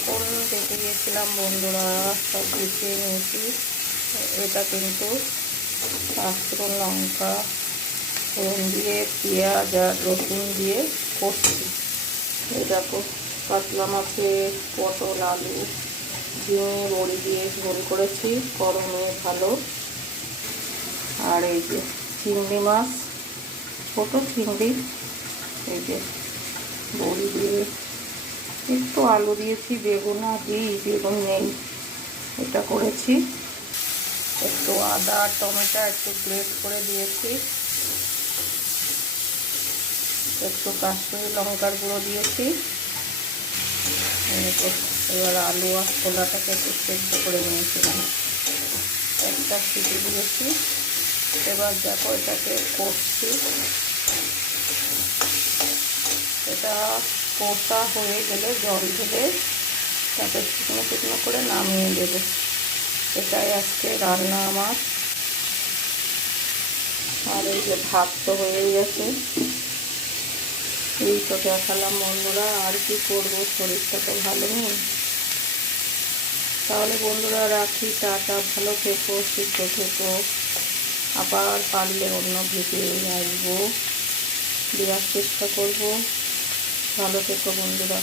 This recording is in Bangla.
পাঁচফোড়ন রেখে গিয়েছিলাম বন্ধুরা, সব গুছিয়ে নিয়েছি। এটা কিন্তু পাঁচফোড়ন, লঙ্কা ফোড়ন দিয়ে পেঁয়াজ আর রসুন দিয়ে করছি। এই দেখো কাতলা মাছের পটল, আলু, ঝিঙে, বড়ি দিয়ে ঝোল করেছি, গরমে ভালো। আর এই যে চিংড়ি মাছ, ছোটো চিংড়ি, এই যে বড়ি দিয়ে, একটু আলু দিয়েছি, বেগুন বেগুন নেই, এটা করেছি। একটু আদা টমেটো একটু গ্রেট করে দিয়েছি, একটু কাশ্মীরি লঙ্কার গুঁড়ো দিয়েছি। এবার আলু আর ছোলাটাকে একটু সেদ্ধ করে নিয়েছিলাম, একটা সিটি দিয়েছি। এবার দেখো এটাকে কষছি। এটা কষা হয়ে গেলে জল ঢেলে তাকে শুকনো শুকনো করে নামিয়ে দেবো। এটাই আজকে রান্না আমার। আর এই যে ভাত তো হয়ে গেছে, এই তো দেখালাম বন্ধুরা, আর কি করবো, শরীরটা তো ভালো নেই। তাহলে বন্ধুরা রাখি, টাটা, ভালো থেকো, সুস্থ থেকো। আবার পারলে অন্য ভিডিও আসবো, দেওয়ার চেষ্টা করবো। ভালো থেকো বন্ধুরা।